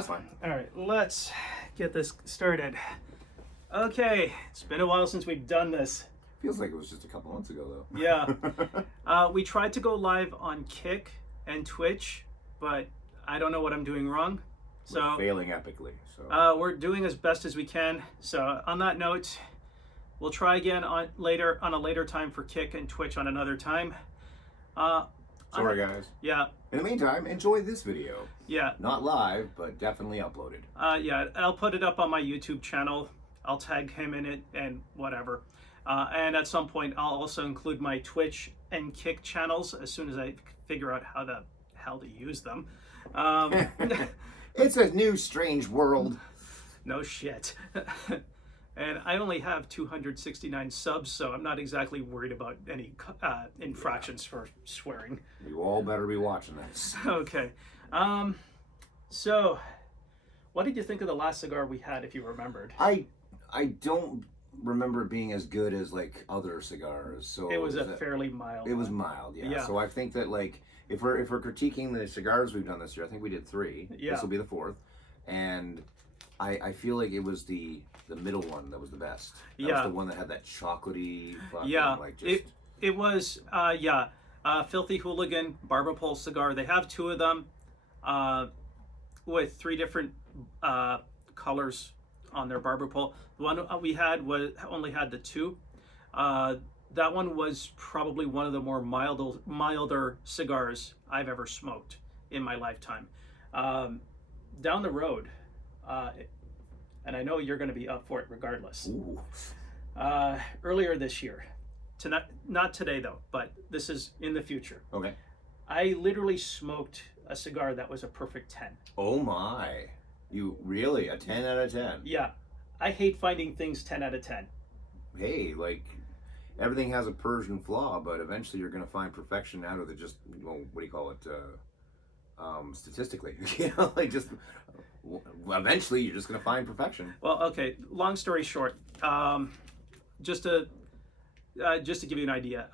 that's fine. All right, let's get this started. Okay, it's been a while since we've done this. Feels like it was just a couple months ago, though. Yeah. We tried to go live on Kick and Twitch, but I don't know what I'm doing wrong. We're failing epically. So we're doing as best as we can. So on that note, we'll try again on a later time for Kick and Twitch on another time. sorry, guys. Yeah. In the meantime, enjoy this video. Yeah. Not live, but definitely uploaded. Yeah, I'll put it up on my YouTube channel. I'll tag him in it and whatever. And at some point, I'll also include my Twitch and Kick channels as soon as I figure out how the hell to use them. It's a new, strange world. No shit. And I only have 269 subs, so I'm not exactly worried about any infractions for swearing. You all better be watching this. Okay. So, what did you think of the last cigar we had, if you remembered? I don't remember it being as good as like other cigars. So It was fairly mild. It was mild, yeah. Yeah. So I think that like if we're critiquing the cigars we've done this year, I think we did 3. Yeah. This will be the 4th, and I feel like it was the middle one that was the best. That Yeah. was the one that had that chocolatey fucking, Yeah. like just It was Filthy Hooligan Barber Pole cigar. They have 2 of them with 3 different colors on their barber pole. The one we had only had the 2. That one was probably one of the more milder cigars I've ever smoked in my lifetime. Down the road, and I know you're going to be up for it regardless. ooh. Earlier this year, not today though, but this is in the future. Okay. I literally smoked a cigar that was a perfect 10. Oh my. You really? A 10 out of 10? Yeah, I hate finding things 10 out of 10. Hey, like everything has a Persian flaw, but eventually you're going to find perfection out of the just, well, what do you call it? Statistically, you know, like just eventually you're just going to find perfection. Well, okay. Long story short, just to give you an idea,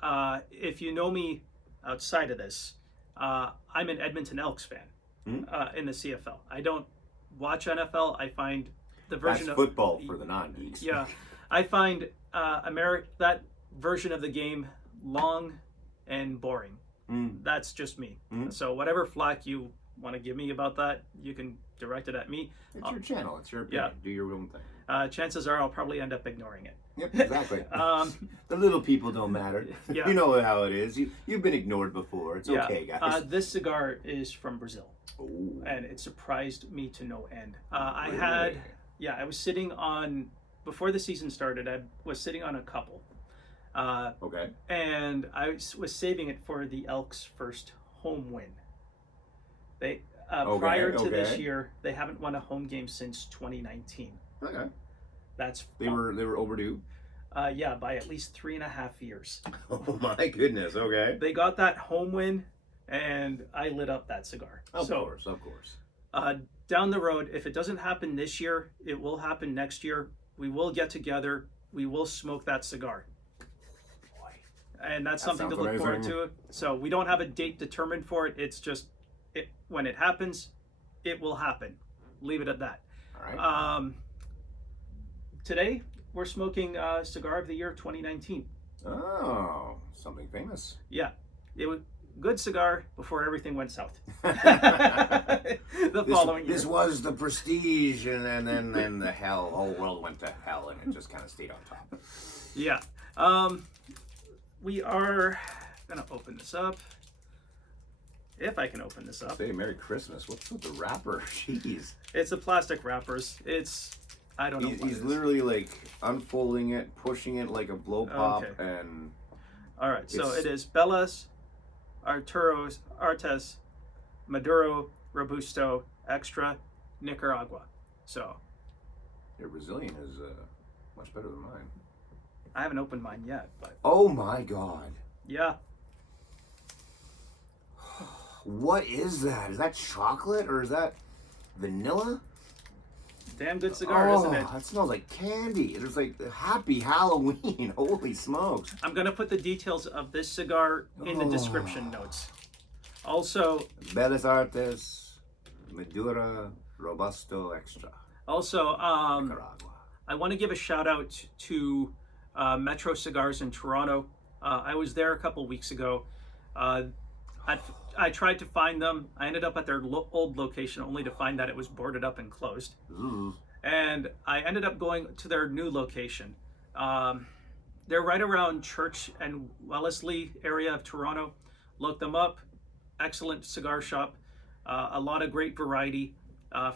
if you know me outside of this, I'm an Edmonton Elks fan in the CFL. I don't watch NFL. I find the version That's football for the non-geeks. Yeah, I find that version of the game long and boring. That's just me. So whatever flack you want to give me about that, you can direct it at me. It's your channel. It's your opinion. Yeah. Do your own thing. Chances are I'll probably end up ignoring it. Yep, exactly. The little people don't matter. Yeah. You know how it is. You've been ignored before. It's okay, guys. This cigar is from Brazil. Ooh. And it surprised me to no end. Really? I was sitting on, before the season started, I was sitting on a couple. Okay. And I was saving it for the Elks' first home win. They prior to this year, they haven't won a home game since 2019. Okay. That's They were overdue. by at least 3.5 years. Oh my goodness. Okay. They got that home win, and I lit up that cigar. Of course. Down the road, if it doesn't happen this year, it will happen next year. We will get together. We will smoke that cigar. And that's something to look forward to. So we don't have a date determined for it. It's just when it happens, it will happen. Leave it at that. All right. Today we're smoking Cigar of the Year 2019. Oh, something famous. Yeah, it was good cigar before everything went south. Following year. This was the prestige, and then the whole world went to hell, and it just kind of stayed on top. Yeah. We are gonna open this up. If I can open this up. Say Merry Christmas. What's with the wrapper? Jeez. It's the plastic wrappers. I don't know. He's literally like unfolding it, pushing it like a blow pop, and. All right. So it is Bellas, Arturos, Artes, Maduro, Robusto, Extra, Nicaragua. So. Your Brazilian is much better than mine. I haven't opened mine yet, but. Oh my God. Yeah. What is that? Is that chocolate or is that vanilla? Damn good cigar, isn't it? It smells like candy. There's like Happy Halloween. Holy smokes. I'm going to put the details of this cigar in the description notes. Also, Bellas Artes, Maduro, Robusto Extra. Also, Nicaragua. I want to give a shout out to Metro Cigars in Toronto. I was there a couple weeks ago. I tried to find them. I ended up at their old location only to find that it was boarded up and closed. Ooh. And I ended up going to their new location. They're right around Church and Wellesley area of Toronto. Look them up. Excellent cigar shop. A lot of great variety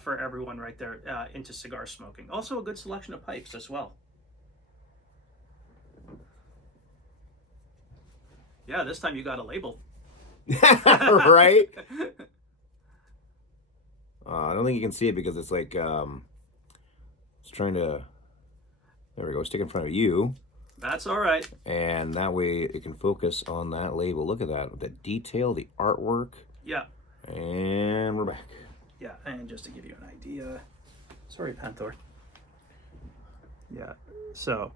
for everyone right there into cigar smoking. Also a good selection of pipes as well. Yeah, this time you got a label. Right? I don't think you can see it because it's like it's trying to. There we go. Stick in front of you. That's all right. And that way it can focus on that label. Look at that. The detail, the artwork. Yeah. And we're back. Yeah, and just to give you an idea. Sorry, Panther. Yeah. So.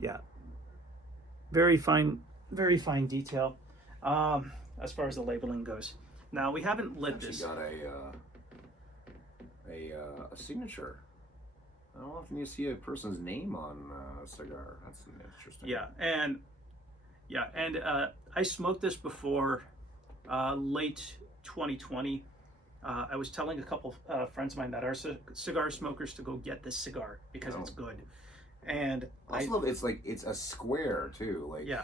Yeah. Very fine detail as far as the labeling goes. Now we haven't lit Actually this. got a signature. How often do you see a person's name on a cigar? That's interesting. Yeah, and I smoked this before late 2020. I was telling a couple friends of mine that are cigar smokers to go get this cigar because it's good. And I love it's a square too. Like yeah.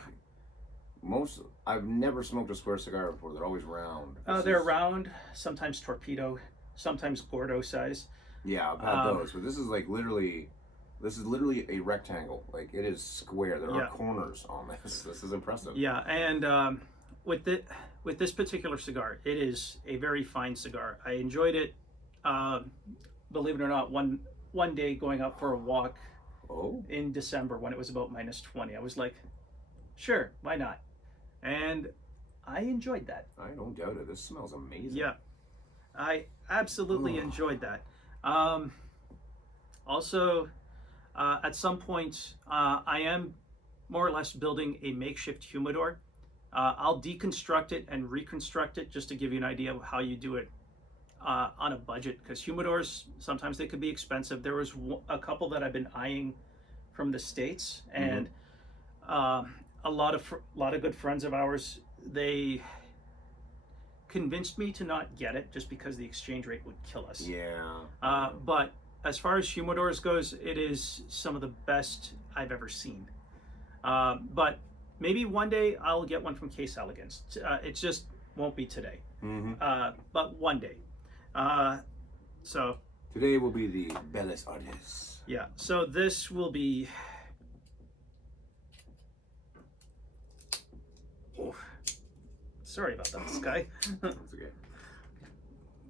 I've never smoked a square cigar before. They're always round. They're round, sometimes torpedo, sometimes Gordo size. Yeah, I've had those, but this is literally a rectangle. Like it is square. There are corners on this. This is impressive. Yeah, and with this particular cigar, it is a very fine cigar. I enjoyed it. Believe it or not, one day going out for a walk in December when it was about -20, I was like, sure, why not? And I enjoyed that. I don't doubt it. This smells amazing. Yeah, I absolutely enjoyed that. Also, at some point, I am more or less building a makeshift humidor. I'll deconstruct it and reconstruct it just to give you an idea of how you do it on a budget, because humidors, sometimes they could be expensive. There was a couple that I've been eyeing from the States, and a lot of good friends of ours, they convinced me to not get it just because the exchange rate would kill us. Yeah. But as far as humidors goes, it is some of the best I've ever seen. But maybe one day I'll get one from Elegance. It just won't be today. But one day. So today will be the Belles Artes. Yeah. So this will be. Oh, sorry about that, Sky. That's okay.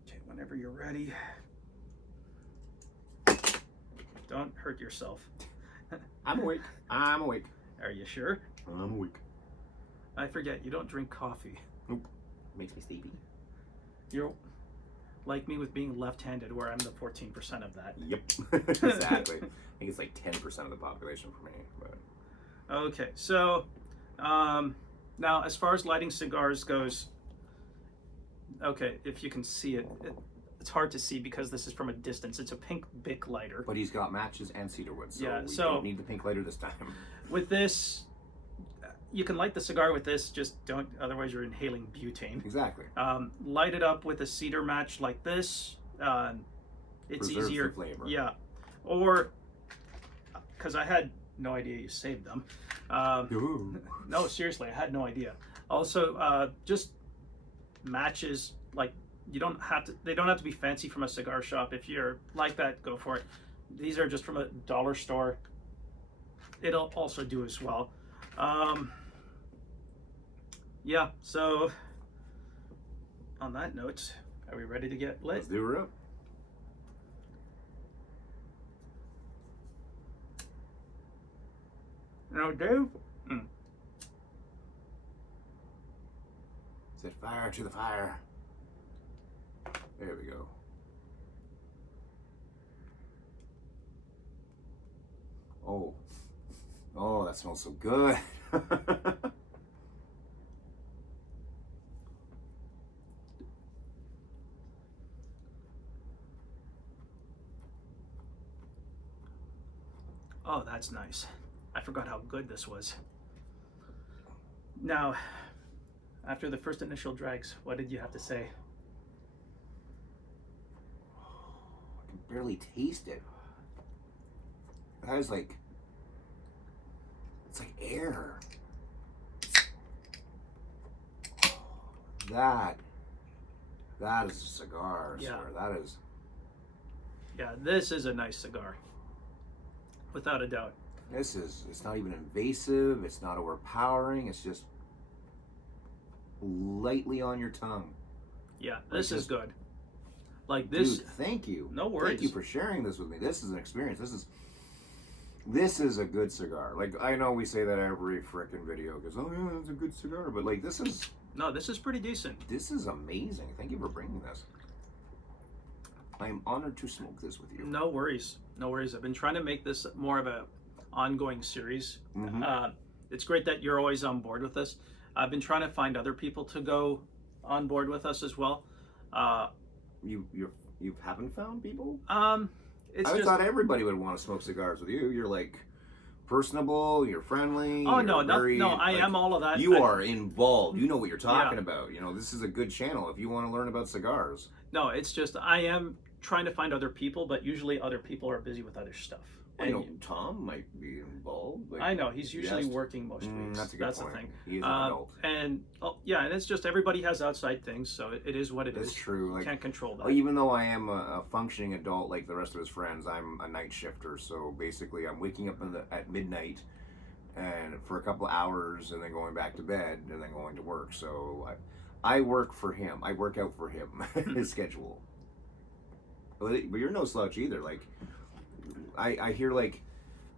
Okay, whenever you're ready. Don't hurt yourself. I'm awake. I'm awake. Are you sure? I'm awake. I forget, you don't drink coffee. Nope. Makes me sleepy. You're like me with being left-handed, where I'm the 14% of that. Yep. Exactly. I think it's like 10% of the population for me. But okay, so now as far as lighting cigars goes, okay, if you can see it, it's hard to see because this is from a distance. It's a pink Bic lighter. But he's got matches and cedarwood, so Yeah, we so- don't need the pink lighter this time. With this, you can light the cigar with this, just don't, otherwise you're inhaling butane. Exactly. Light it up with a cedar match like this. It's Preserves easier. the flavor. Yeah. Or, because I had no idea you saved them. Ooh. No, seriously, I had no idea. Also, just matches, like, they don't have to be fancy from a cigar shop. If you're like that, go for it. These are just from a dollar store. It'll also do as well. Yeah, so on that note, are we ready to get lit? Let's do her up. No, Dave? Set fire to the fire. There we go. Oh, that smells so good. Oh, that's nice. I forgot how good this was. Now, after the first initial drags, what did you have to say? I can barely taste it. That is like, it's like air. That is a cigar, Yeah. sir. That is. Yeah, this is a nice cigar. Without a doubt. It's not even invasive. It's not overpowering. It's just lightly on your tongue. Yeah, this is good. Like this. Dude, thank you. No worries. Thank you for sharing this with me. This is an experience. This is a good cigar. Like, I know we say that every frickin' video because, oh yeah, it's a good cigar. But like, this is pretty decent. This is amazing. Thank you for bringing this. I am honored to smoke this with you. No worries. No worries. I've been trying to make this more of a ongoing series. Mm-hmm. It's great that you're always on board with us. I've been trying to find other people to go on board with us as well. You haven't found people? It's I thought everybody would want to smoke cigars with you. You're like personable. You're friendly. Oh, you're no, I am all of that. You are involved. You know what you're talking about. You know, this is a good channel if you want to learn about cigars. No, it's just I am trying to find other people, but usually other people are busy with other stuff. I know Tom might be involved. I know he's usually working most weeks. That's a good point. The thing. He is an adult. And and it's just everybody has outside things, so it is what it is. That's true. Like, can't control that. Well, even though I am a functioning adult like the rest of his friends, I'm a night shifter. So basically, I'm waking up at midnight and for a couple of hours, and then going back to bed, and then going to work. So I work for him. I work out for him. His schedule. But you're no slouch either. Like, I hear like,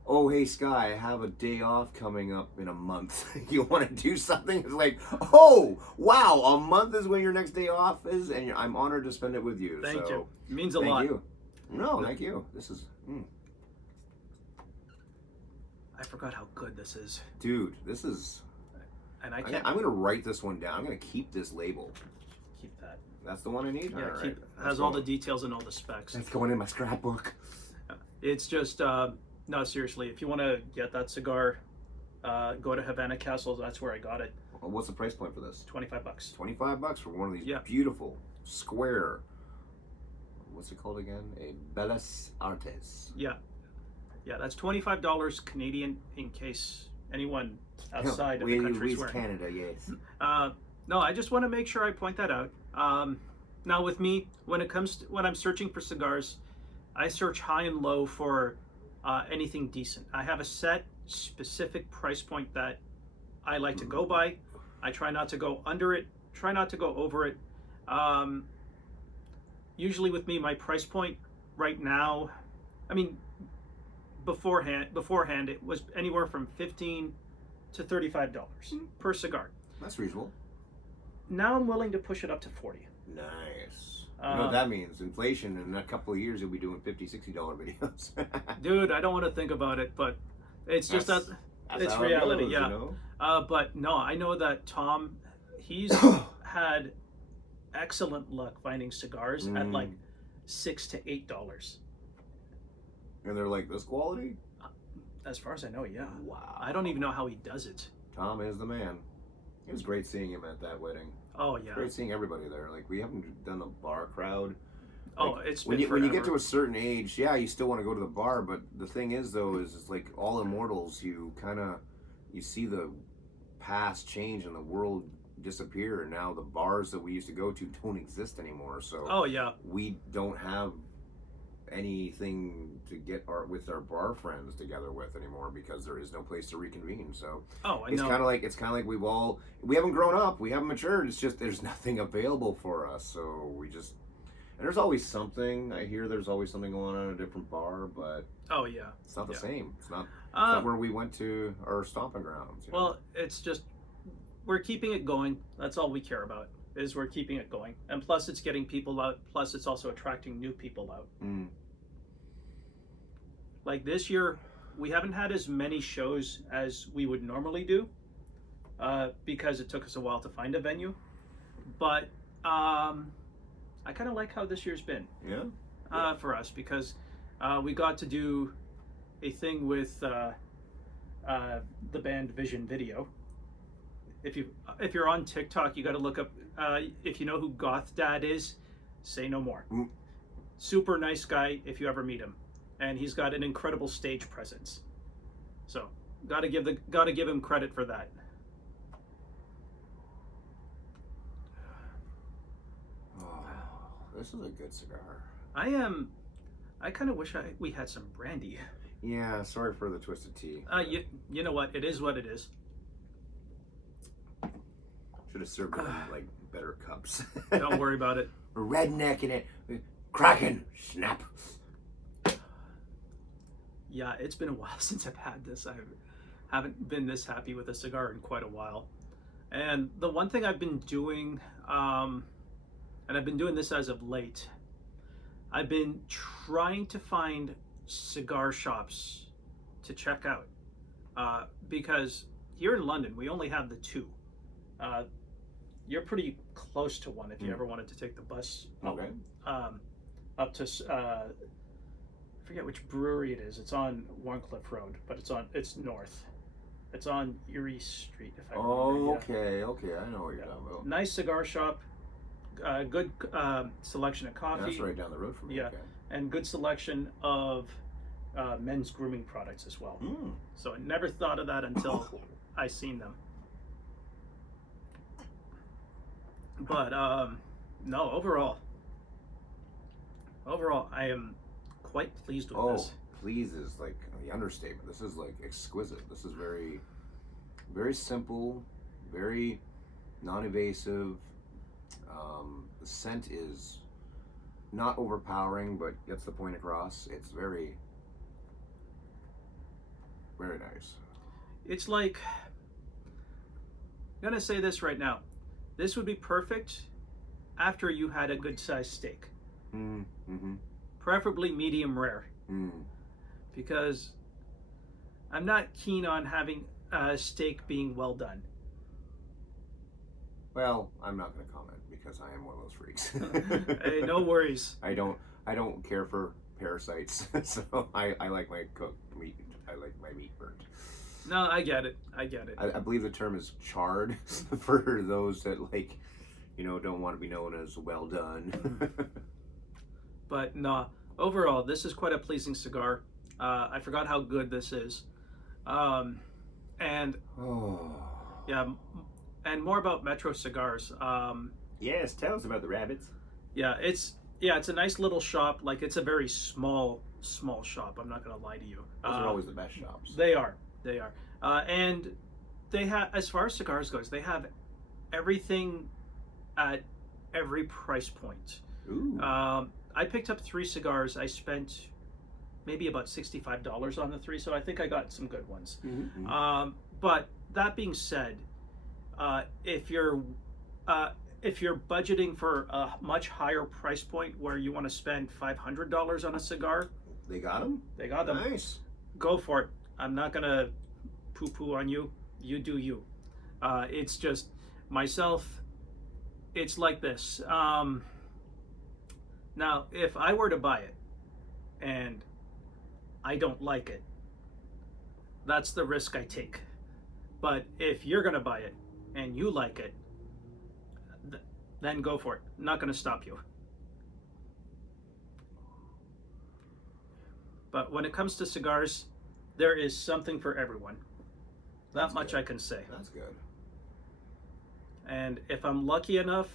oh, hey, Sky, I have a day off coming up in a month. You want to do something? It's like, oh, wow, a month is when your next day off is, and I'm honored to spend it with you. Thank you. It means a lot. Thank you. No, thank you. This is... I forgot how good this is. Dude, this is... And I can't... I'm going to write this one down. I'm going to keep this label. Keep that. That's the one I need? Yeah, all right. has all the details and all the specs. That's going in my scrapbook. It's just, no, seriously, if you want to get that cigar, go to Havana Castle. That's where I got it. Well, what's the price point for this? $25. $25 for one of these beautiful, square, what's it called again? A Bellas Artes. Yeah. Yeah, that's $25 Canadian in case anyone outside of the country is wearing. Canada, yes. No, I just want to make sure I point that out. Now with me, when I'm searching for cigars, I search high and low for anything decent. I have a set specific price point that I like to go by. I try not to go under it, try not to go over it. Usually with me, my price point right now, I mean, beforehand it was anywhere from $15 to $35 per cigar. That's reasonable. Now I'm willing to push it up to $40. Nice. You know what that means? Inflation, in a couple of years you'll be doing $50, $60 videos. Dude, I don't want to think about it, but it's just that it's reality, goes, yeah. You know? But no, I know that Tom, he's had excellent luck finding cigars at like $6 to $8. And they're like this quality? As far as I know, yeah. Wow. I don't even know how he does it. Tom is the man. It was great seeing him at that wedding. Oh yeah. Great seeing everybody there. Like, we haven't done a bar crowd. Oh, like, it's when been you get to a certain age, yeah, you still want to go to the bar, but the thing is though is it's like all immortals, you see the past change and the world disappear, and now the bars that we used to go to don't exist anymore. So oh yeah, we don't have anything to get with our bar friends together with anymore because there is no place to reconvene. So it's kind of like we haven't grown up, we haven't matured. It's just there's nothing available for us. So and there's always something. I hear there's always something going on at a different bar, but oh yeah, it's not the same. It's not where we went to our stomping grounds. You know? Well, it's just we're keeping it going. That's all we care about. Is we're keeping it going, and plus it's getting people out. Plus it's also attracting new people out. Like this year, we haven't had as many shows as we would normally do because it took us a while to find a venue. But I kind of like how this year's been. Yeah. For us because we got to do a thing with the band Vision Video. If you're on TikTok, you got to look up. If you know who Goth Dad is, say no more. Super nice guy if you ever meet him, and he's got an incredible stage presence. So gotta give him credit for that. Oh, this is a good cigar. I kind of wish we had some brandy. Yeah, sorry for the twisted tea. You know what? It is what it is. Should have served it in like better cups. Don't worry about it. Redneck in it, cracking, snap. Yeah, it's been a while since I've had this. I haven't been this happy with a cigar in quite a while. And the one thing I've been doing, and I've been doing this as of late, I've been trying to find cigar shops to check out. Because here in London, we only have the two. You're pretty close to one if you ever wanted to take the bus up to I forget which brewery it is. It's on Warncliffe Road, but it's north. It's on Erie Street, if I remember. Okay, I know what you're talking about. Nice cigar shop, good selection of coffee. That's right down the road from me. Yeah, okay. and good selection of men's grooming products as well. So I never thought of that until I seen them. But no, overall, I am quite pleased with this. Pleased is like the understatement. This is like exquisite. This is very, very simple, very non-evasive. The scent is not overpowering, but gets the point across. It's very, very nice. It's like, I'm gonna say this right now. This would be perfect after you had a good sized steak. Preferably medium rare. Because I'm not keen on having a steak being well done. Well, I'm not going to comment because I am one of those freaks. Hey, no worries. I don't care for parasites, so I like my cooked meat. I like my meat burnt. No, I get it. I believe the term is charred for those that don't want to be known as well done. But no, overall, this is quite a pleasing cigar. I forgot how good this is. And yeah, and more about Metro Cigars. Yes, tell us about the rabbits. Yeah, it's a nice little shop. Like, it's a very small shop. I'm not gonna lie to you. Those are always the best shops. They are. And they have, as far as cigars goes, they have everything at every price point. Ooh. I picked up 3 cigars. I spent maybe about $65 on the 3, so I think I got some good ones. But that being said, if you're budgeting for a much higher price point where you want to spend $500 on a cigar, they got them. Nice. Go for it. I'm not gonna poo-poo on you. You do you. It's just myself. It's like this. Now, if I were to buy it and I don't like it, that's the risk I take. But if you're gonna buy it and you like it, then go for it. I'm not gonna stop you. But when it comes to cigars, there is something for everyone. That much I can say. That's good. And if I'm lucky enough,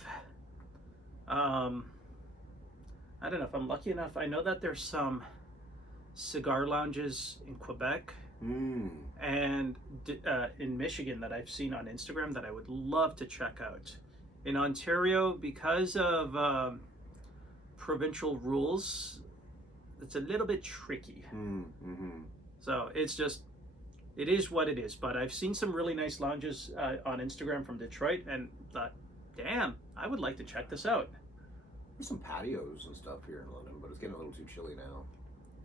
I don't know if I'm lucky enough. I know that there's some cigar lounges in Quebec and in Michigan that I've seen on Instagram that I would love to check out. In Ontario, because of provincial rules, it's a little bit tricky. So it is what it is. But I've seen some really nice lounges on Instagram from Detroit and thought, damn, I would like to check this out. There's some patios and stuff here in London, but it's getting a little too chilly now.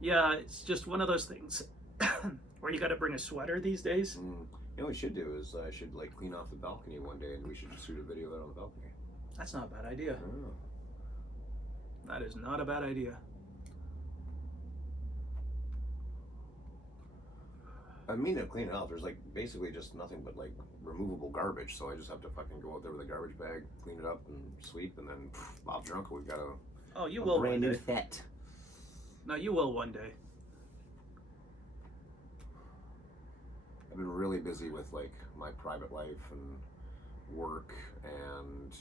Yeah, it's just one of those things where you got to bring a sweater these days. You know what we should do is I should clean off the balcony one day and we should just shoot a video out on the balcony. That's not a bad idea. Oh. That is not a bad idea. I mean to clean it out. There's like basically just nothing but like removable garbage. So I just have to fucking go out there with a garbage bag, clean it up, and sweep, and then Bob's drunk. We've got Oh, you a will brand one new day. set. No, you will one day. I've been really busy with like my private life and work, and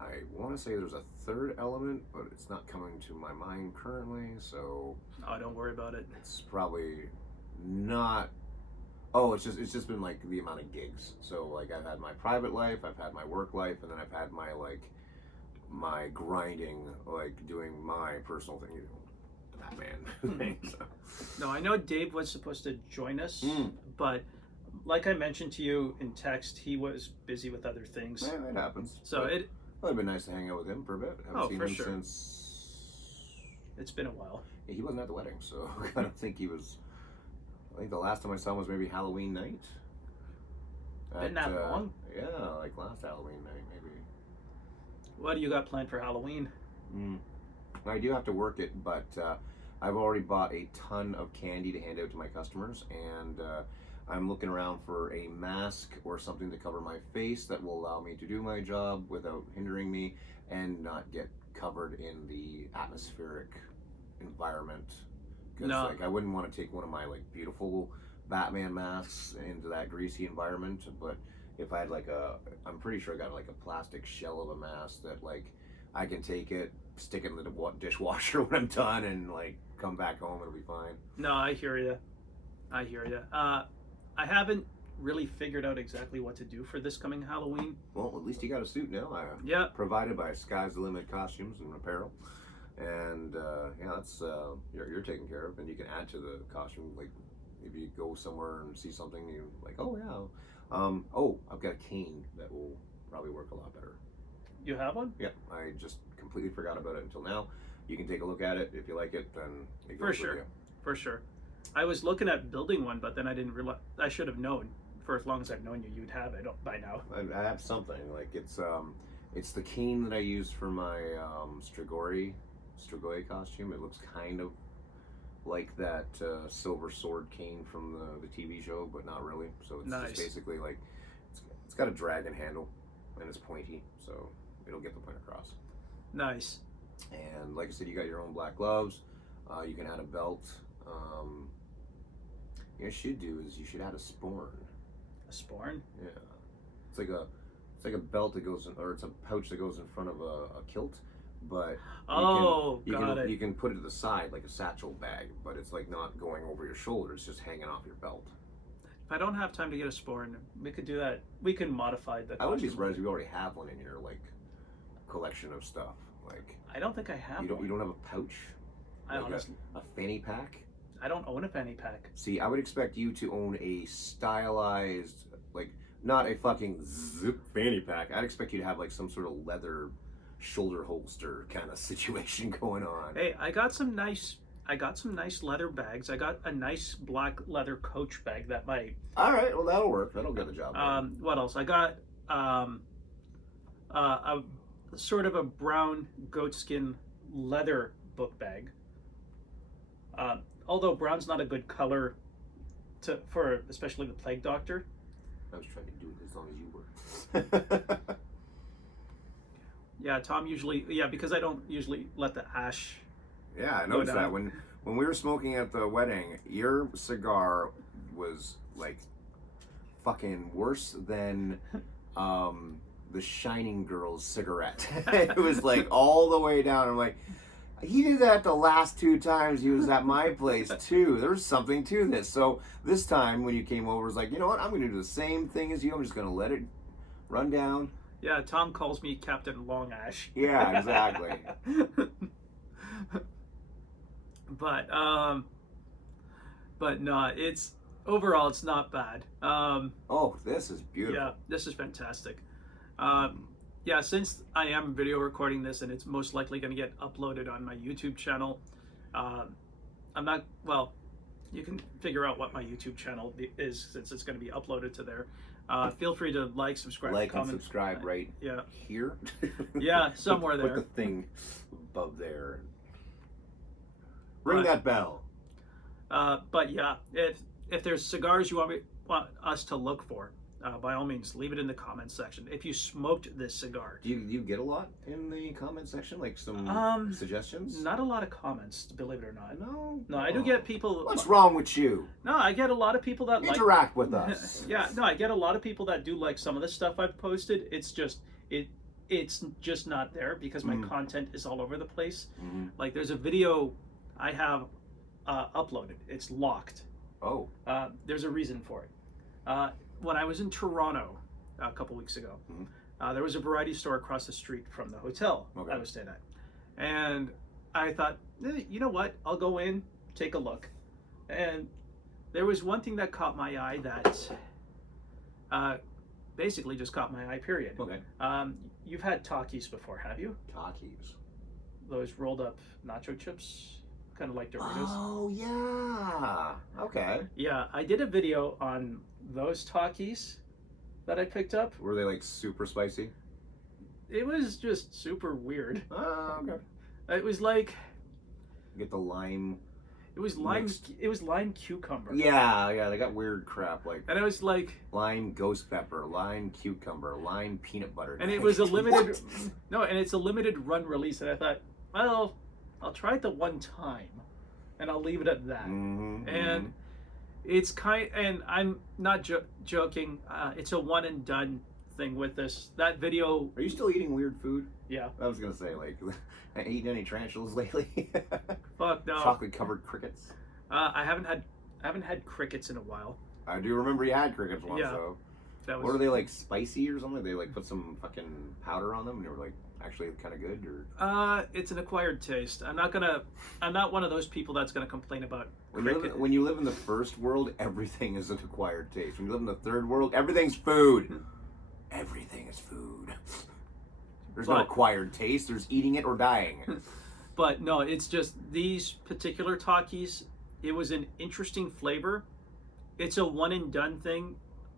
I want to say there's a third element, but it's not coming to my mind currently. So Oh, don't worry about it. it's probably not. Oh, it's just been like the amount of gigs. So like I've had my private life, I've had my work life, and then I've had my like my grinding, like doing my personal thing, you know, Batman thing. So. No, I know Dave was supposed to join us, Mm. but like I mentioned to you in text, he was busy with other things. Yeah, it happens. So But it it'd been nice to hang out with him for a bit. Haven't seen for him sure. since It's been a while. he wasn't at the wedding, so I don't think he was. I think the last time I saw him was maybe Halloween night. Been that long? Yeah, like last Halloween night, maybe. What do you got planned for Halloween? I do have to work it, but I've already bought a ton of candy to hand out to my customers, and I'm looking around for a mask or something to cover my face that will allow me to do my job without hindering me and not get covered in the atmospheric environment. Because No. like I wouldn't want to take one of my like beautiful Batman masks into that greasy environment, but if I had like I'm pretty sure I got like a plastic shell of a mask that like I can take it, stick it in the dishwasher when I'm done, and like come back home, it'll be fine. No, I hear you. I hear you. I haven't really figured out exactly what to do for this coming Halloween. Well, at least you got a suit now. Yeah. Provided by Sky's the Limit Costumes and Apparel, and yeah, that's you're taken care of, and you can add to the costume. Like if you go somewhere and see something, you like, oh yeah. Oh, I've got a cane that will probably work a lot better. You have one? Yeah, I just completely forgot about it until now. You can take a look at it. If you like it, then it For goes sure. with you. For sure. I was looking at building one, but then I didn't realize. I should have known. For as long as I've known you, you'd have it by now. I have something like it's the cane that I use for my Strigoi costume. It looks kind of like that silver sword cane from the TV show, but not really. So it's Nice. just basically like it's got a dragon handle and it's pointy, so it'll get the point across. Nice. And like I said, you got your own black gloves. You can add a belt. What you should do is you should add a sporn. A sporn? Yeah, it's like a belt that goes in, or it's a pouch that goes in front of a kilt, but you can put it to the side like a satchel bag, but it's like not going over your shoulder. It's just hanging off your belt. If I don't have time to get a sporn, we could do that. We can modify the I wouldn't be costume. surprised if you already have one in your like collection of stuff. Like I don't think I have you one. don't have a pouch, I like honestly, a fanny pack. I don't own a fanny pack. See, I would expect you to own a stylized, like, not a fucking zip fanny pack. I'd expect you to have, like, some sort of leather shoulder holster kind of situation going on. Hey, I got some nice leather bags. I got a nice black leather Coach bag that might. All right, well, that'll work. That'll get the job done. What else? I got a sort of a brown goatskin leather book bag. Although brown's not a good color for especially the Plague Doctor. I was trying to do it as long as you were. Yeah, Tom usually, because I don't usually let the ash. Yeah, I noticed that. When we were smoking at the wedding, your cigar was, like, fucking worse than the Shining Girl's cigarette. It was, like, all the way down. I'm like, he did that the last 2 times he was at my place too. There's something to this. So this time when you came over, it was like, you know what? I'm going to do the same thing as you. I'm just going to let it run down. Yeah, Tom calls me Captain Long Ash. Yeah, exactly. But no, overall it's not bad. Oh, this is beautiful. Yeah, this is fantastic. Yeah, since I am video recording this and it's most likely going to get uploaded on my YouTube channel, you can figure out what my YouTube channel is since it's going to be uploaded to there. Feel free to subscribe, comment. And subscribe right here. Yeah, somewhere there. Put the thing above there. Ring that bell. But yeah, if there's cigars you want us to look for, by all means, leave it in the comments section. If you smoked this cigar, Do you get a lot in the comment section, like some suggestions? not a lot of comments, believe it or not. No. I do get people. What's wrong with you? No, I get a lot of people that Interact with us. Yeah, no, I get a lot of people that do like some of the stuff I've posted. It's just it's just not there because my content is all over the place. Like there's a video I have uploaded. It's locked. Oh. There's a reason for it. When I was in Toronto a couple weeks ago, there was a variety store across the street from the hotel I was staying at. And I thought, you know what? I'll go in, take a look. And there was one thing that caught my eye that basically just caught my eye, period. Okay. You've had Takis before, have you? Takis. Those rolled up nacho chips, kind of like Doritos. Oh, yeah. Okay. Yeah, I did a video on those Takis that I picked up. Were they like super spicy? It was just super weird. Oh, okay. It was like Get the lime. it was lime. Mixed. It was lime cucumber. Yeah, they got weird crap like And it was like, lime ghost pepper, lime cucumber, lime peanut butter. and it was a limited. What? No, and it's a limited run release. And I thought, well, I'll try it the one time, and I'll leave it at that. And it's and I'm not joking. It's a one and done thing with this. That video. Are you still eating weird food? Yeah. I was gonna say like, eaten any tarantulas lately? Fuck no. Chocolate covered crickets. I haven't had crickets in a while. I do remember you had crickets once, Yeah. though. That was. What are they, like spicy or something? They like put some fucking powder on them and they were like actually kind of good, or? It's an acquired taste. I'm not one of those people that's gonna complain about cricket. When you live in the first world, everything is an acquired taste. When you live in the third world, everything's food. Everything is food. There's no acquired taste. There's eating it or dying. But no, it's just these particular Takis. It was an interesting flavor. It's a one and done thing.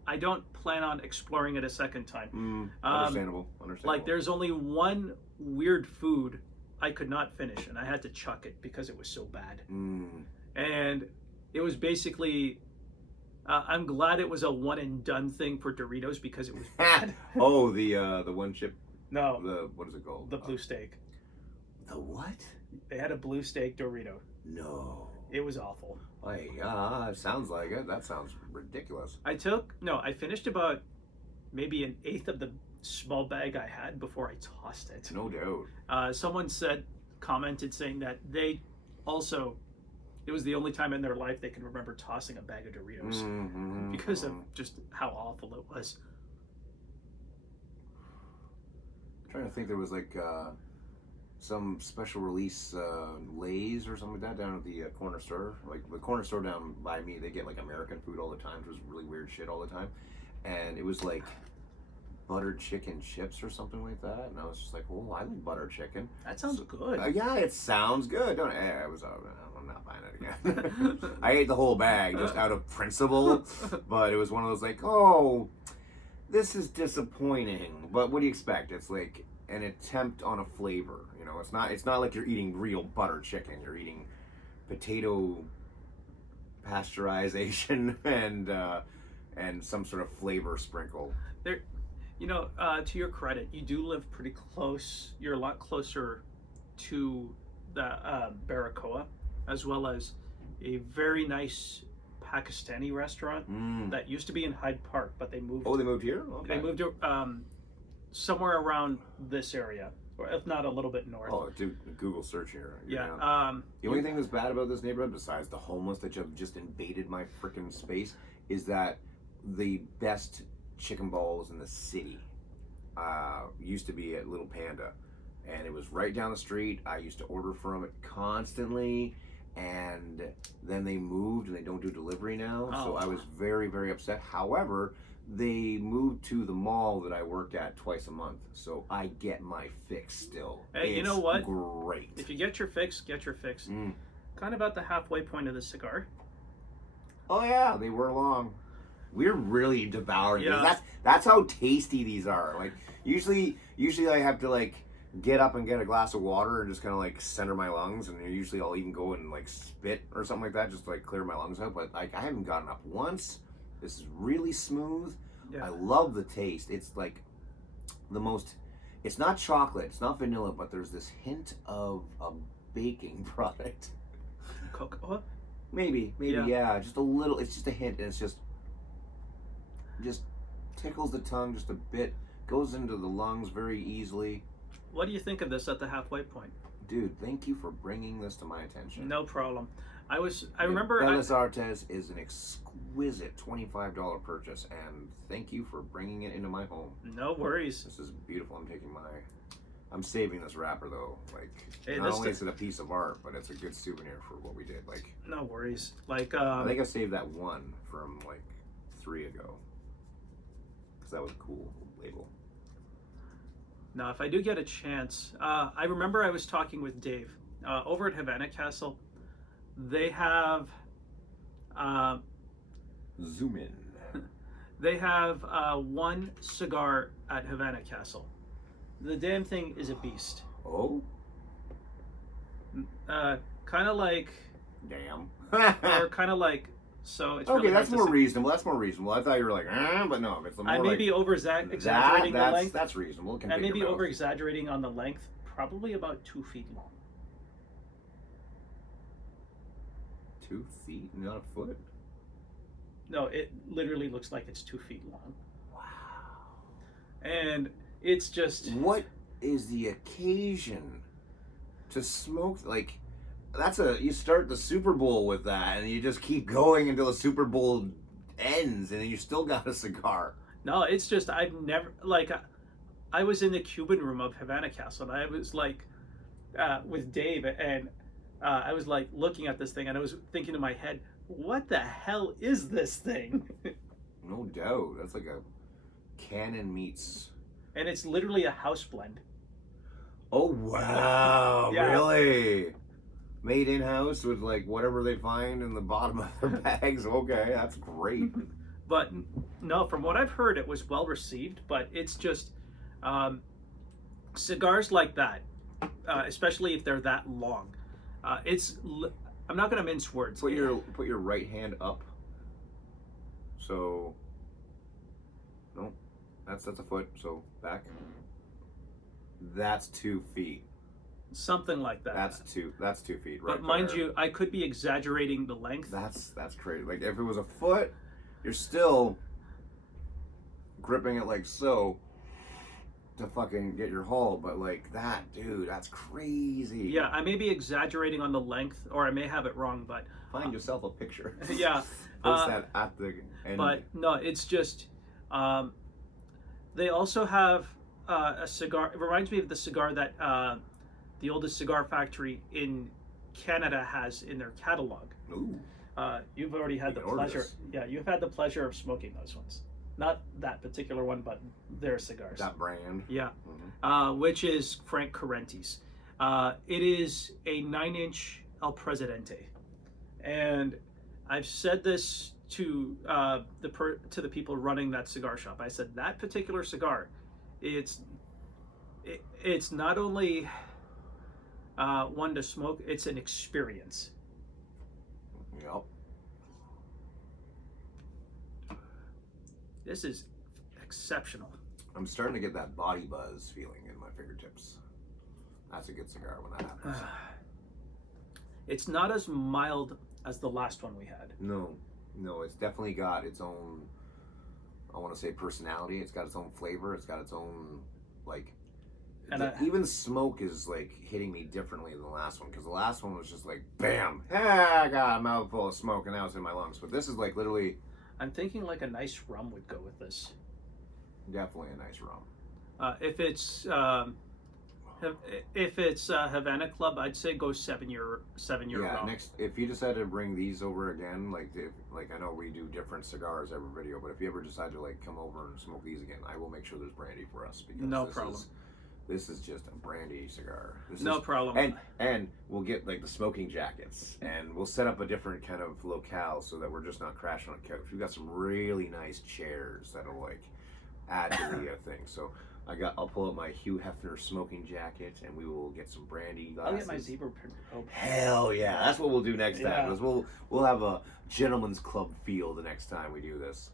I don't plan on exploring it a second time. Understandable. Like there's only one weird food I could not finish, and I had to chuck it because it was so bad. And it was basically. I'm glad it was a one and done thing for Doritos because it was bad. Oh, the one chip. No. What is it called? The blue steak. The what? They had a blue steak Dorito. No. It was awful. It sounds like it. That sounds ridiculous. I finished about maybe an eighth of the small bag I had before I tossed it. No doubt. Someone commented saying that they also, it was the only time in their life they could remember tossing a bag of Doritos because of just how awful it was. I'm trying to think, there was like some special release Lay's or something like that down at the corner store. Like the corner store down by me, they get like American food all the time. It was really weird shit all the time, and it was like buttered chicken chips or something like that. And I was just like, "Oh, I like buttered chicken. That sounds good." Yeah, it sounds good. I'm not buying it again. I ate the whole bag just out of principle, but it was one of those like, oh, this is disappointing. But what do you expect? It's like an attempt on a flavor. You know, it's not like you're eating real butter chicken. You're eating potato pasteurization and some sort of flavor sprinkle. There, to your credit, you do live pretty close. You're a lot closer to the Barbacoa, as well as a very nice Pakistani restaurant that used to be in Hyde Park, but they moved. Oh, they moved here? Okay. They moved somewhere around this area, or if not a little bit north. Oh, dude, Google search here. Yeah. The only thing that's bad about this neighborhood, besides the homeless that have just invaded my freaking space, is that the best chicken balls in the city used to be at Little Panda, and it was right down the street. I used to order from it constantly, and then they moved and they don't do delivery now. So I was very, very upset. However, they moved to the mall that I work at twice a month, so I get my fix still. Hey, it's you know what? Great. If you get your fix, get your fix. Kind of at the halfway point of the cigar. Oh yeah, they were long. We're really devouring Yeah. these. That's how tasty these are. Like usually I have to like get up and get a glass of water and just kind of like center my lungs, and usually I'll even go and like spit or something like that just to like clear my lungs out. But like I haven't gotten up once. This is really smooth. Yeah. I love the taste. It's like the most. It's not chocolate. It's not vanilla, but there's this hint of a baking product. Cocoa? Maybe, yeah, just a little. It's just a hint, and it's just tickles the tongue just a bit. Goes into the lungs very easily. What do you think of this at the halfway point? Dude, thank you for bringing this to my attention. No problem. I remember. Belas Artes is an exquisite $25 purchase, and thank you for bringing it into my home. No worries. This is beautiful. I'm saving this wrapper though. Like, Hey, not only is it a piece of art, but it's a good souvenir for what we did. Like, no worries. Like, I think I saved that one from like 3 ago, because that was a cool label. now, if I do get a chance, I remember I was talking with Dave over at Havana Castle. They have Zoom in. they have one cigar at Havana Castle. The damn thing is a beast. Oh, Kind of like, damn. or kind of like. So it's Okay, really that's hard to more say. reasonable. That's more reasonable. I thought you were like, but no, it's the more I may like, be exaggerating the length. That's reasonable. I may be over exaggerating on the length. Probably about 2 feet long. 2 feet, not a foot. No, it literally looks like it's 2 feet long. Wow. And it's just. What is the occasion to smoke? Like, you start the Super Bowl with that, and you just keep going until the Super Bowl ends, and then you still got a cigar. No, it's just I've never like. I was in the Cuban room of Havana Castle, and I was like, with Dave, and I was like looking at this thing, and I was thinking in my head, what the hell is this thing? No doubt. That's like a Canon meets. And it's literally a house blend. Oh, wow. Yeah. Really? Made in-house with like whatever they find in the bottom of their bags. Okay, that's great. But no, from what I've heard, it was well received. But it's just cigars like that, especially if they're that long. I'm not going to mince words. Put your right hand up. So no, that's a foot. So back. That's 2 feet. Something like that. That's 2 feet, right? But mind there. you, I could be exaggerating the length. That's crazy. Like if it was a foot, you're still gripping it like so to fucking get your haul. But like that, dude, that's crazy. Yeah, I may be exaggerating on the length, or I may have it wrong, but Find yourself a picture. yeah. Post that at the end. But no, it's just they also have a cigar. It reminds me of the cigar that the oldest cigar factory in Canada has in their catalog. Ooh. You've already had the pleasure. Yeah, you've had the pleasure of smoking those ones. Not that particular one, but their cigars. That brand. Yeah, Mm-hmm. which is Frank Correnti's. It is a 9-inch El Presidente, and I've said this to the people running that cigar shop. I said that particular cigar, it's not only one to smoke, it's an experience. Yep. This is exceptional. I'm starting to get that body buzz feeling in my fingertips. That's a good cigar when that happens. It's not as mild as the last one we had. No, it's definitely got its own, I want to say personality. It's got its own flavor. It's got its own, like, And even smoke is like hitting me differently than the last one, because the last one was just like, bam, I got a mouthful of smoke and now it's in my lungs. But this is like literally. I'm thinking like a nice rum would go with this. Definitely a nice rum. If it's Havana Club, I'd say go 7-year Yeah, rum. next, if you decide to bring these over again, like I know we do different cigars every video, but if you ever decide to like come over and smoke these again, I will make sure there's brandy for us, because No problem. This is just a brandy cigar. No problem. And we'll get like the smoking jackets, and we'll set up a different kind of locale so that we're just not crashing on a couch. We've got some really nice chairs that'll like add to the thing. So I'll pull up my Hugh Hefner smoking jacket, and we will get some brandy glasses. I'll get my zebra print robe. Hell yeah, that's what we'll do next time. Yeah. Is we'll have a gentleman's club feel the next time we do this.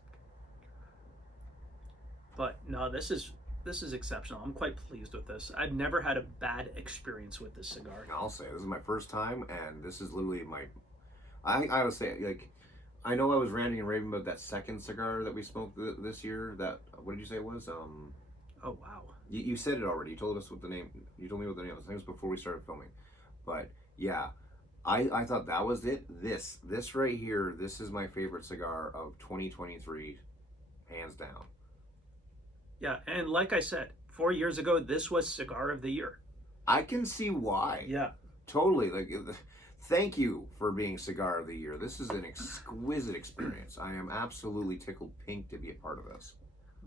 But no, this is exceptional. I'm quite pleased with this. I've never had a bad experience with this cigar. I'll say this is my first time, and this is literally my. I would say, like, I know I was ranting and raving about that second cigar that we smoked this year. That, what did you say it was? Oh wow. You said it already. You told us what the name. You told me what the name was. I think it was before we started filming. But yeah, I thought that was it. This right here. This is my favorite cigar of 2023, hands down. Yeah, and like I said, 4 years ago, this was Cigar of the Year. I can see why. Yeah. Totally. Like, thank you for being Cigar of the Year. This is an exquisite experience. I am absolutely tickled pink to be a part of this.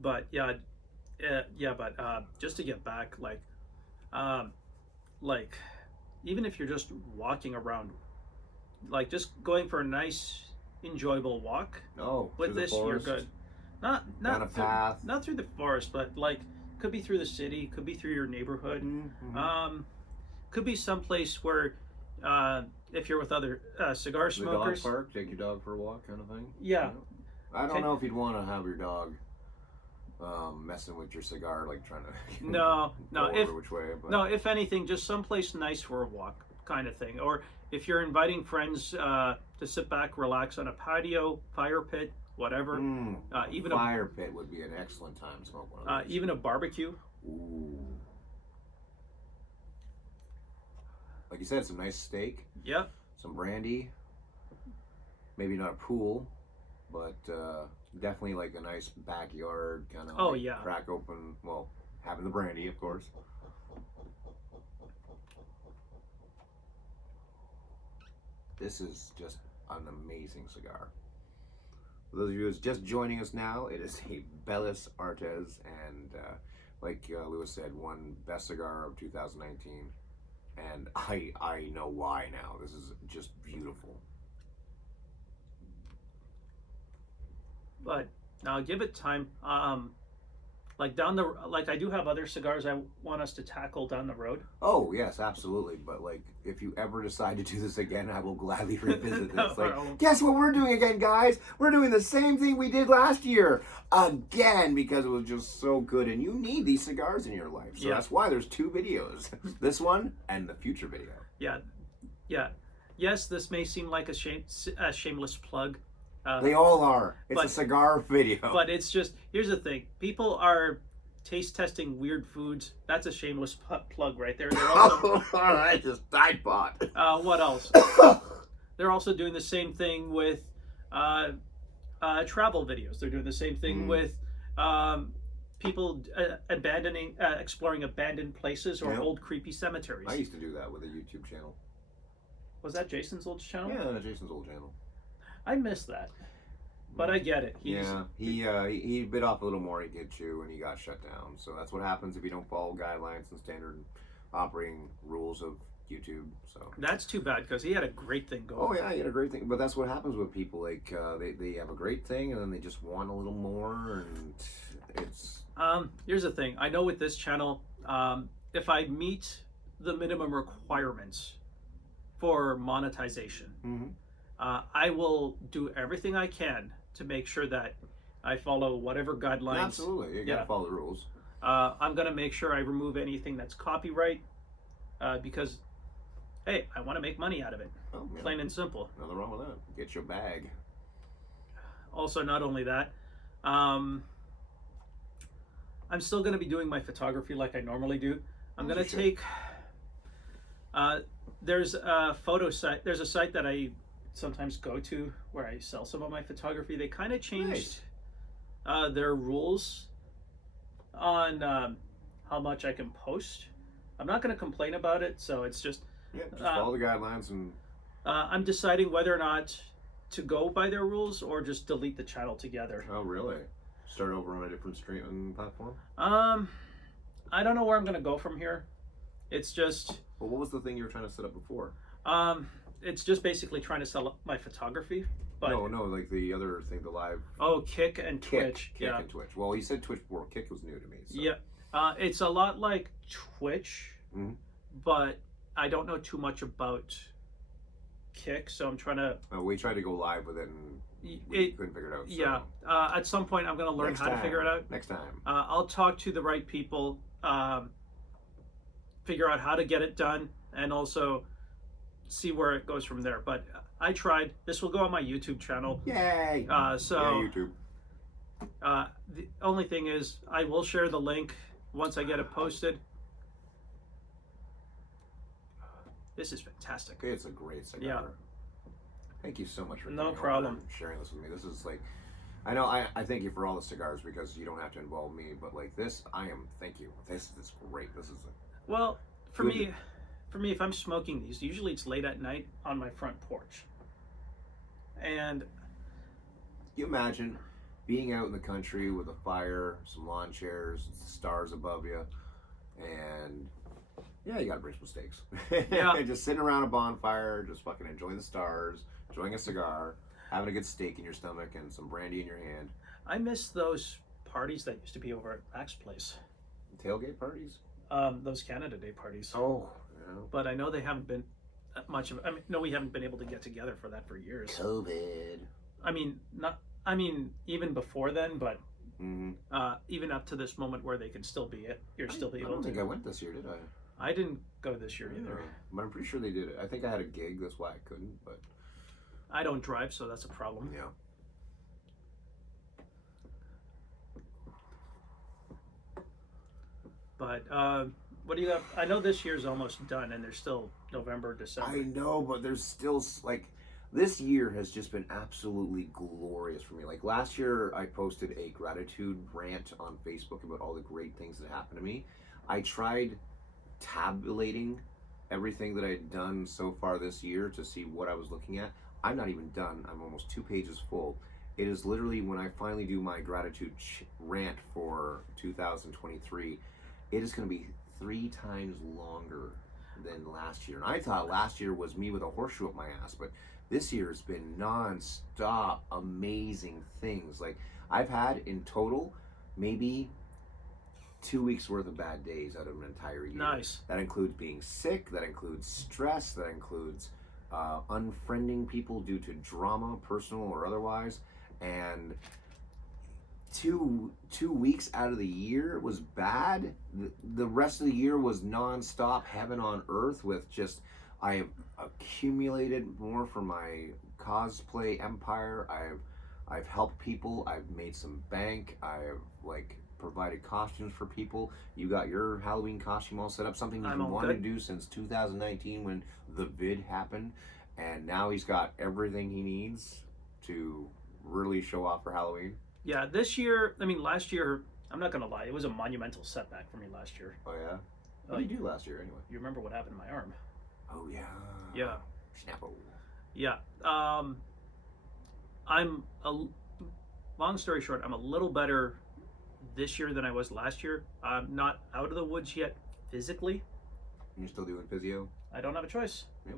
But yeah, just to get back, like even if you're just walking around, like just going for a nice, enjoyable walk. Oh, with this, you're good. Not down a path. Not through the forest, but like could be through the city, could be through your neighborhood. Mm-hmm. Could be someplace where, if you're with other cigar smokers. The dog park, take your dog for a walk, kind of thing. Yeah. I don't know if you'd want to have your dog messing with your cigar, like trying to no which way. But. No, if anything, just someplace nice for a walk, kind of thing. Or if you're inviting friends to sit back, relax on a patio, fire pit, whatever. Even a fire pit would be an excellent time to smoke one of those. Even a barbecue. Ooh. Like you said, some nice steak. Yep. Some brandy. Maybe not a pool, but definitely like a nice backyard kind of. Oh yeah. Crack open. Well, having the brandy, of course. This is just an amazing cigar. For those of you who's just joining us now, it is a Bellis Artes, and like Lewis said, won Best Cigar of 2019. And I know why now. This is just beautiful. But now give it time. Like I do have other cigars I want us to tackle down the road. Oh yes, absolutely. But like, if you ever decide to do this again, I will gladly revisit this. Like, guess what we're doing again, guys? We're doing the same thing we did last year again because it was just so good. And you need these cigars in your life, so that's why there's 2 videos: this one and the future video. Yeah. Yes, this may seem like a shameless plug. They all are. It's a cigar video. But it's just, here's the thing. People are taste testing weird foods. That's a shameless plug right there. They're also, I just died bought. What else? They're also doing the same thing with travel videos. They're doing the same thing with people exploring abandoned places or old creepy cemeteries. I used to do that with a YouTube channel. Was that Jason's old channel? Yeah, Jason's old channel. I missed that, but I get it. He bit off a little more he could chew, and he got shut down. So that's what happens if you don't follow guidelines and standard operating rules of YouTube. So that's too bad because he had a great thing going. Oh yeah, he had a great thing, but that's what happens with people. Like they have a great thing, and then they just want a little more, and it's. Here's the thing. I know with this channel, if I meet the minimum requirements for monetization. I will do everything I can to make sure that I follow whatever guidelines. Absolutely, you gotta follow the rules. I'm gonna make sure I remove anything that's copyright, because, hey, I want to make money out of it. Oh, yeah. Plain and simple. Nothing wrong with that. Get your bag. Also, not only that, I'm still gonna be doing my photography like I normally do. I'm gonna take. There's a photo site. There's a site that I sometimes go to where I sell some of my photography. They kind of changed their rules on how much I can post. I'm not going to complain about it, so it's just follow the guidelines. And I'm deciding whether or not to go by their rules or just delete the channel together. Oh really? Start over on a different streaming platform? I don't know where I'm going to go from here. It's just. Well, what was the thing you were trying to set up before? It's just basically trying to sell my photography. But no, like the other thing, the live. Oh, Kick and Twitch. Kick and Twitch. Well, you said Twitch before. Kick was new to me. So. Yeah. It's a lot like Twitch, Hmm. but I don't know too much about Kick, so I'm trying to. We tried to go live with it and we It, couldn't figure it out. So. yeah. At some point, I'm going to learn Next how to time. figure it out. Next time. I'll talk to the right people, figure out how to get it done, and also see where it goes from there. But I tried. This will go on my YouTube channel. Yay! So yeah, YouTube. the only thing is, I will share the link once I get it posted. This is fantastic. It's a great cigar. Yeah. Thank you so much for No coming over problem. and sharing this with me. This is like, I know I thank you for all the cigars because you don't have to involve me, but like this, thank you. This is great. This is Well, for Good. me, if I'm smoking these, usually it's late at night on my front porch. And you imagine being out in the country with a fire, some lawn chairs, stars above you, and yeah, you gotta bring some steaks. Yeah. Just sitting around a bonfire, just fucking enjoying the stars, enjoying a cigar, having a good steak in your stomach, and some brandy in your hand. I miss those parties that used to be over at Mac's place. Tailgate parties? Those Canada Day parties. Oh, yeah. But I know they haven't been much of. I mean, no, we haven't been able to get together for that for years. COVID. I mean, not. I mean, even before then, but Mm-hmm. even up to this moment where they can still be it, you're still I able don't to. think I went this year, did I? I didn't go this year either. But I'm pretty sure they did it. I think I had a gig, that's why I couldn't, but I don't drive, so that's a problem. yeah. But what do you got? I know this year's almost done, and there's still November, December. I know, but there's still like this year has just been absolutely glorious for me. Like last year, I posted a gratitude rant on Facebook about all the great things that happened to me. I tried tabulating everything that I had done so far this year to see what I was looking at. I'm not even done. I'm almost 2 pages full. It is literally when I finally do my gratitude rant for 2023, it is going to be 3 times longer than last year. And I thought last year was me with a horseshoe up my ass, but this year has been non-stop amazing things. Like I've had in total maybe 2 weeks worth of bad days out of an entire year. Nice. That includes being sick, that includes stress, that includes unfriending people due to drama, personal or otherwise. And two weeks out of the year was bad. The rest of the year was non-stop heaven on earth with just, I have accumulated more for my cosplay empire. I've helped people. I've made some bank. I've like provided costumes for people. You got your Halloween costume all set up, something you've been wanting to do since 2019 when the vid happened, and now he's got everything he needs to really show off for Halloween. Yeah, this year, I mean, last year, I'm not going to lie, it was a monumental setback for me last year. Oh yeah? What did you do last year anyway? You remember what happened to my arm? Oh yeah. Yeah. Snappo. Yeah. Long story short, I'm a little better this year than I was last year. I'm not out of the woods yet physically. You're still doing physio? I don't have a choice. Yep.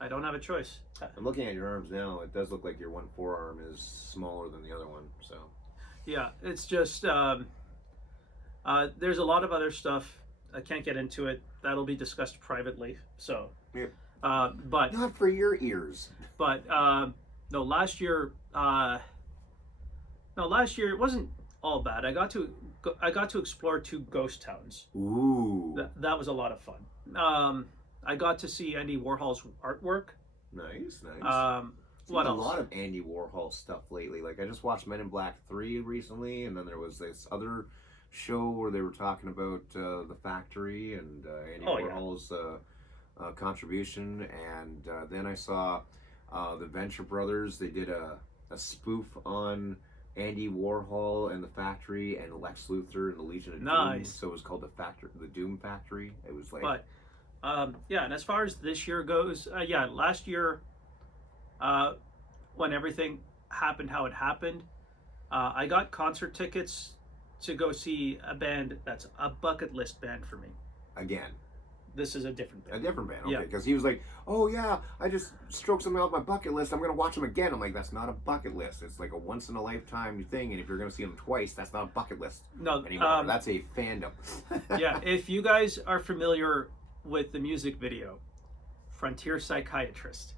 I don't have a choi's. I'm looking at your arms now. It does look like your one forearm is smaller than the other one. So. Yeah, it's just there's a lot of other stuff. I can't get into it. That'll be discussed privately. So. Yep. But not for your ears. But no, last year. Last year it wasn't all bad. I got to explore 2 ghost towns. Ooh. That was a lot of fun. I got to see Andy Warhol's artwork. Nice. What else? A lot of Andy Warhol stuff lately. Like I just watched Men in Black 3 recently, and then there was this other show where they were talking about the factory and Andy Warhol's contribution. And then I saw the Venture Brothers. They did a spoof on Andy Warhol and the Factory and Lex Luthor and the Legion of Doom. So it was called the Doom Factory. It was like. But and as far as this year goes, last year, when everything happened how it happened, I got concert tickets to go see a band that's a bucket list band for me. Again. This is a different A band. different band, okay. Yeah. Because he was like, oh yeah, I just stroked something off my bucket list. I'm going to watch them again. I'm like, that's not a bucket list. It's like a once in a lifetime thing. And if you're going to see them twice, that's not a bucket list No, anymore. That's a fandom. yeah, if you guys are familiar with the music video, Frontier Psychiatrist,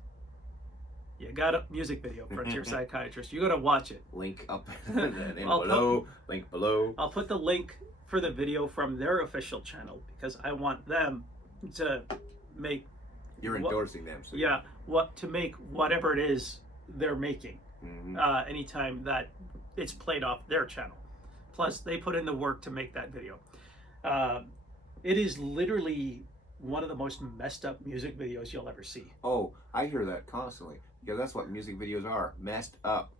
you got a music video, Frontier Psychiatrist. You got to watch it. Link up and below. Link below. I'll put the link for the video from their official channel because I want them to make. You're endorsing them. So Yeah, to make whatever it is they're making. Mm-hmm. Anytime that it's played off their channel. Plus, they put in the work to make that video. It is literally one of the most messed up music videos you'll ever see. Oh, I hear that constantly. Yeah, that's what music videos are. Messed up.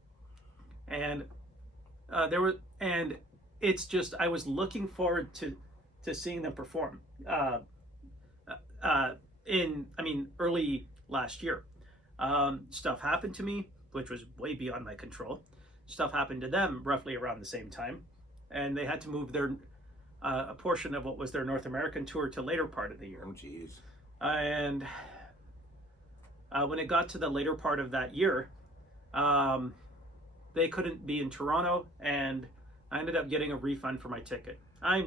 And it's just, I was looking forward to seeing them perform early last year. Stuff happened to me, which was way beyond my control. Stuff happened to them roughly around the same time. And they had to move their a portion of what was their North American tour to later part of the year. Oh, jeez. And when it got to the later part of that year, they couldn't be in Toronto, and I ended up getting a refund for my ticket. At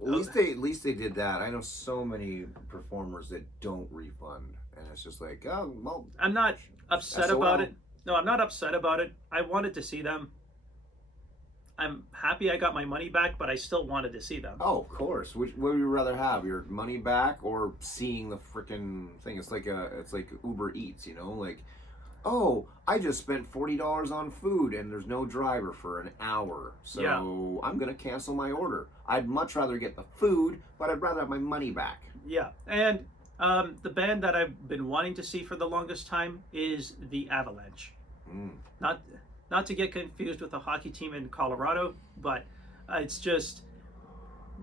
least they did that. I know so many performers that don't refund, and it's just like, oh well. I'm not upset SOL. about it. No, I'm not upset about it. I wanted to see them. I'm happy I got my money back, but I still wanted to see them. Oh, of course. What would you rather have? Your money back or seeing the freaking thing? It's like Uber Eats, you know? Like, oh, I just spent $40 on food and there's no driver for an hour. So Yeah. I'm going to cancel my order. I'd much rather get the food, but I'd rather have my money back. Yeah, and the band that I've been wanting to see for the longest time is the Avalanche. Mm. Not to get confused with the hockey team in Colorado, but it's just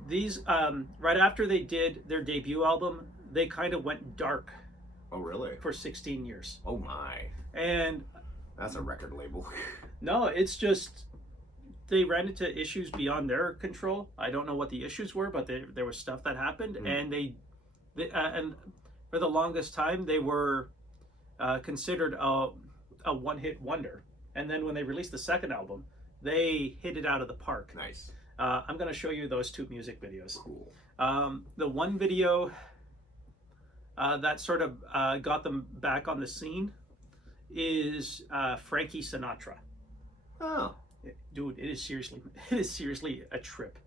these. Right after they did their debut album, they kind of went dark. Oh, really? For 16 years. Oh, my. And that's a record label. No, it's just they ran into issues beyond their control. I don't know what the issues were, but there was stuff that happened, and and for the longest time they were considered a one-hit wonder. And then when they released the second album, they hit it out of the park. Nice. I'm going to show you those two music videos. Cool. The one video that sort of got them back on the scene is Frankie Sinatra. Oh. Dude, it is seriously a trip.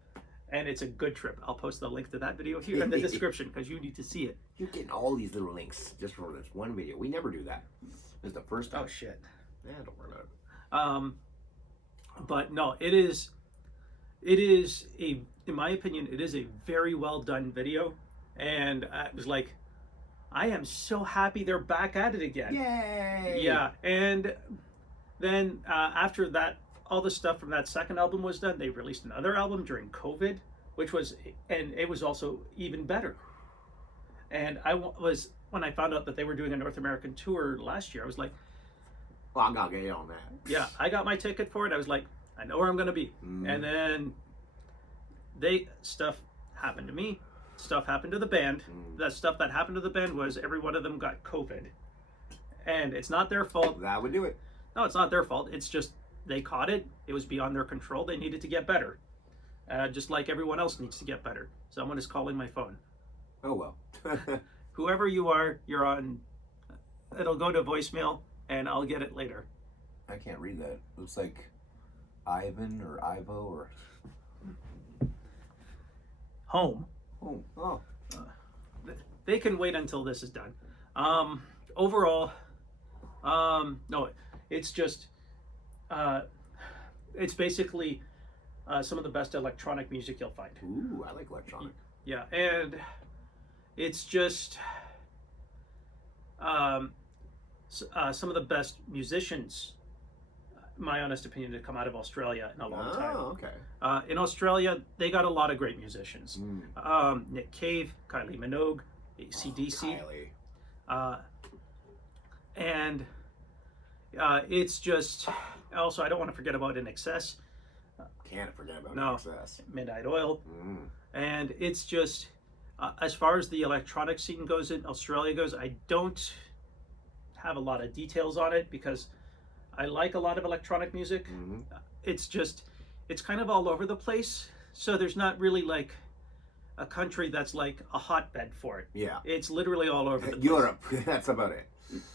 And it's a good trip. I'll post the link to that video here in the description because you need to see it. You're getting all these little links just for this one video. We never do that. This is the first time. Oh, shit. Yeah, don't worry about it. But no, it is in my opinion, it is a very well done video. And I was like, I am so happy they're back at it again. Yay! Yeah, and then after that, all the stuff from that second album was done. They released another album during COVID, it was also even better. And when I found out that they were doing a North American tour last year, I was like, well, I gotta get on that. yeah, I got my ticket for it. I was like, I know where I'm gonna be. And then stuff happened to me. Stuff happened to the band. That stuff that happened to the band was every one of them got COVID. And it's not their fault. That would do it. No, it's not their fault. It's just they caught it. It was beyond their control. They needed to get better. Just like everyone else needs to get better. Someone is calling my phone. Oh, well. Whoever you are, you're on. It'll go to voicemail, and I'll get it later. I can't read that. It looks like Ivan or Ivo or... Home. Oh. They can wait until this is done. Overall, no, it's just, it's basically some of the best electronic music you'll find. Ooh, I like electronic. Yeah, and it's just some of the best musicians, my honest opinion, to come out of Australia in a long time. Oh, okay. In Australia, they got a lot of great musicians. Nick Cave, Kylie Minogue, AC/DC. And it's just, also, I don't want to forget about In Excess. Can't forget about No. Excess. Midnight Oil. And it's just, As far as the electronic scene goes in Australia goes, I don't have a lot of details on it because I like a lot of electronic music. It's just, it's kind of all over the place. So there's not really like a country that's like a hotbed for it. Yeah. It's literally all over the place. Europe, that's about it.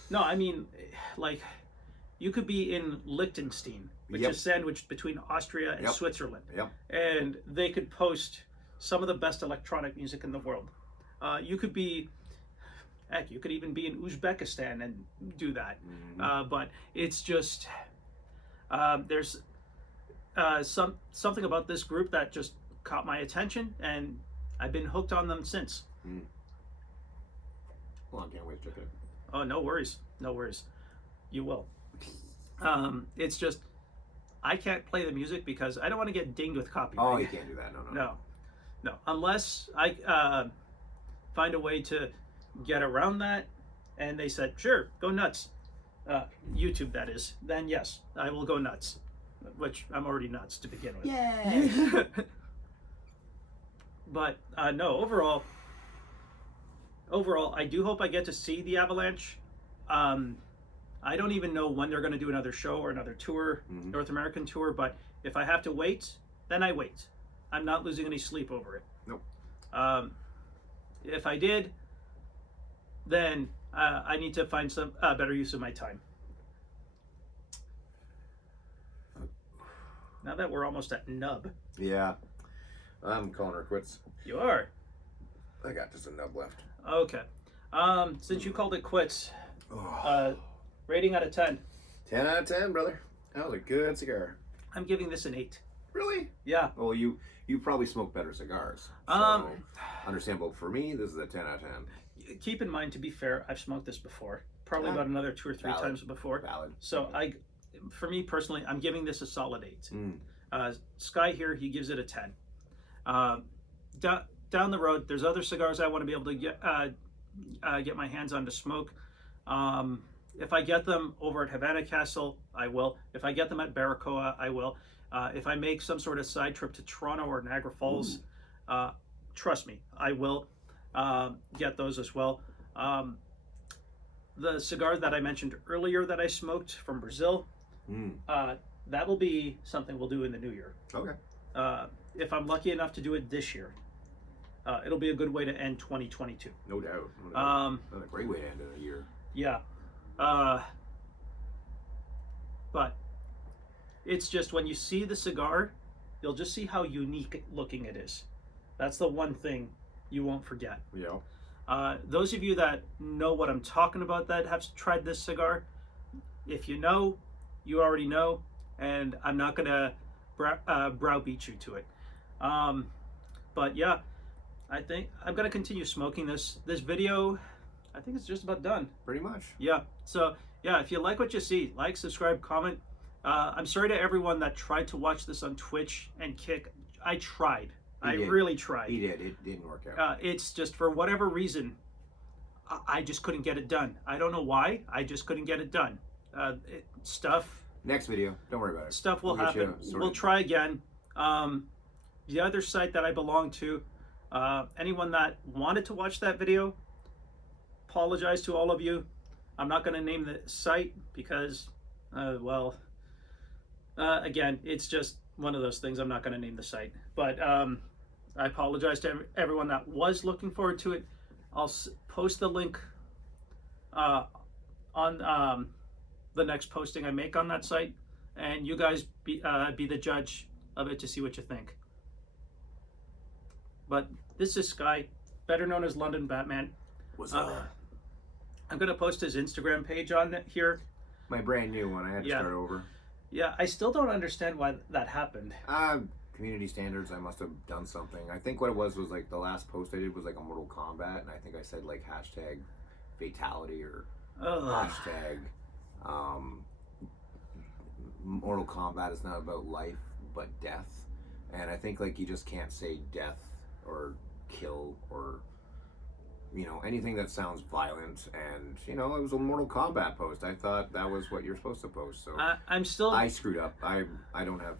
No, I mean, like, you could be in Liechtenstein, which is sandwiched between Austria and Switzerland. And they could post some of the best electronic music in the world. You could be, heck, you could even be in Uzbekistan and do that. But it's just, there's something about this group that just caught my attention, and I've been hooked on them since. Well, I can't wait to check it. Oh, no worries. No worries. You will. It's just, I can't play the music because I don't want to get dinged with copyright. Oh, you can't do that. No. Unless I find a way to get around that, and they said, sure, go nuts. YouTube, that is. Then yes, I will go nuts. Which I'm already nuts to begin with. Yay! But no, overall, I do hope I get to see the Avalanche. I don't even know when they're going to do another show or another tour, North American tour, but if I have to wait, then I wait. I'm not losing any sleep over it. Nope. If I did, then I need to find some better use of my time. Now that we're almost at nub. Yeah. I'm calling her quits. You are? I got just a nub left. Okay. Since you called it quits, rating out of 10. 10 out of 10, brother. That was a good cigar. I'm giving this an 8. Really? Yeah. Well, you probably smoke better cigars. So, understandable. For me, this is a 10 out of 10. Keep in mind, to be fair, I've smoked this before. Probably about another 2 or 3 times before. Valid. So for me personally, I'm giving this a solid 8. Sky here, he gives it a 10. Down the road, there's other cigars I want to be able to get my hands on to smoke. If I get them over at Havana Castle, I will. If I get them at Baracoa, I will. If I make some sort of side trip to Toronto or Niagara Falls, trust me, I will get those as well. The cigar that I mentioned earlier that I smoked from Brazil, that will be something we'll do in the new year. Okay. If I'm lucky enough to do it this year, it'll be a good way to end 2022. No doubt. That's a great way to end a year. Yeah. But it's just when you see the cigar, you'll just see how unique looking it is. That's the one thing you won't forget. Yeah. Those of you that know what I'm talking about that have tried this cigar, if you know, you already know, and I'm not going to browbeat you to it. But yeah, I think I'm going to continue smoking this video. I think it's just about done. Pretty much. Yeah. So yeah, if you like what you see, like, subscribe, comment. I'm sorry to everyone that tried to watch this on Twitch and Kick. I tried. I really tried. He did. It didn't work out. It's just for whatever reason, I just couldn't get it done. I don't know why. I just couldn't get it done. Stuff. Next video. Don't worry about it. Stuff will happen. We'll try again. The other site that I belong to, anyone that wanted to watch that video, apologize to all of you. I'm not going to name the site because, again, it's just one of those things. I'm not going to name the site. But I apologize to everyone that was looking forward to it. I'll post the link on the next posting I make on that site, and you guys be the judge of it to see what you think. But this is Sky, better known as London Batman. What's up? I'm going to post his Instagram page on here. My brand new one. I had to start over. Yeah, I still don't understand why that happened. Community standards. I must have done something. I think what it was like the last post I did was like a Mortal Kombat, and I think I said like hashtag fatality or hashtag Mortal Kombat is not about life but death. And I think like you just can't say death or kill or anything that sounds violent. And it was a Mortal Kombat post. I thought that was what you're supposed to post. So I'm still. I screwed up. I don't have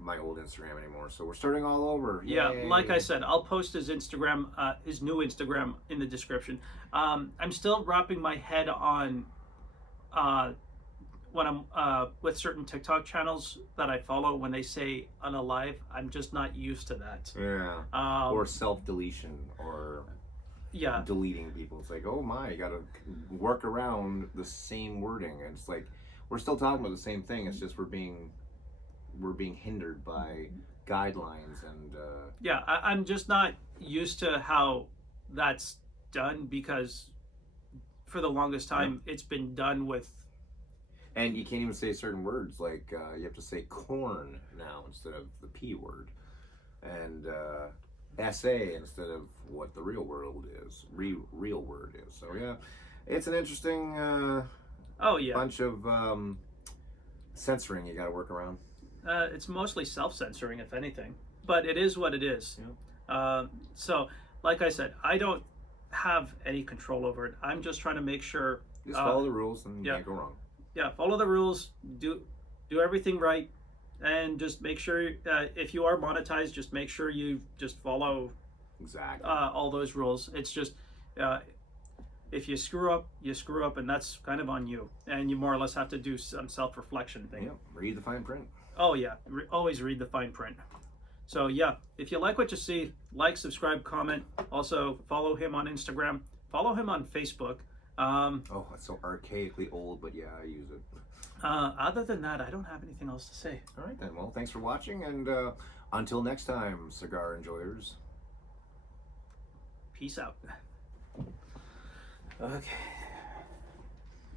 my old Instagram anymore. So we're starting all over. Yeah, Yay. like I said, I'll post his Instagram, his new Instagram, in the description. I'm still wrapping my head on when I'm with certain TikTok channels that I follow, when they say unalive. I'm just not used to that. Yeah. Or self-deletion, or Yeah, deleting people. It's like, oh my, you gotta work around the same wording. And it's like, we're still talking about the same thing. It's just we're being hindered by guidelines and yeah. I'm just not used to how that's done, because for the longest time it's been done with. and you can't even say certain words, like you have to say corn now instead of the P word, and essay instead of what the real world is, real word is. So yeah, it's an interesting Oh yeah, bunch of censoring you got to work around. it's mostly self-censoring, if anything, but it is what it is. So, like I said, I don't have any control over it. I'm just trying to make sure. Just follow the rules and you yeah. can't go wrong. Yeah, follow the rules. Do everything right, and just make sure if you are monetized, just make sure you just follow Exactly. all those rules. It's just if you screw up, you screw up, and that's kind of on you. And you more or less have to do some self-reflection thing. Yeah, read the fine print. Oh yeah, always read the fine print. So yeah, if you like what you see, like, subscribe, comment. Also follow him on Instagram. Follow him on Facebook. Oh, it's so archaically old, but yeah, I use it. Other than that, I don't have anything else to say. All right then. Well, thanks for watching, and until next time, cigar enjoyers. Peace out. Okay.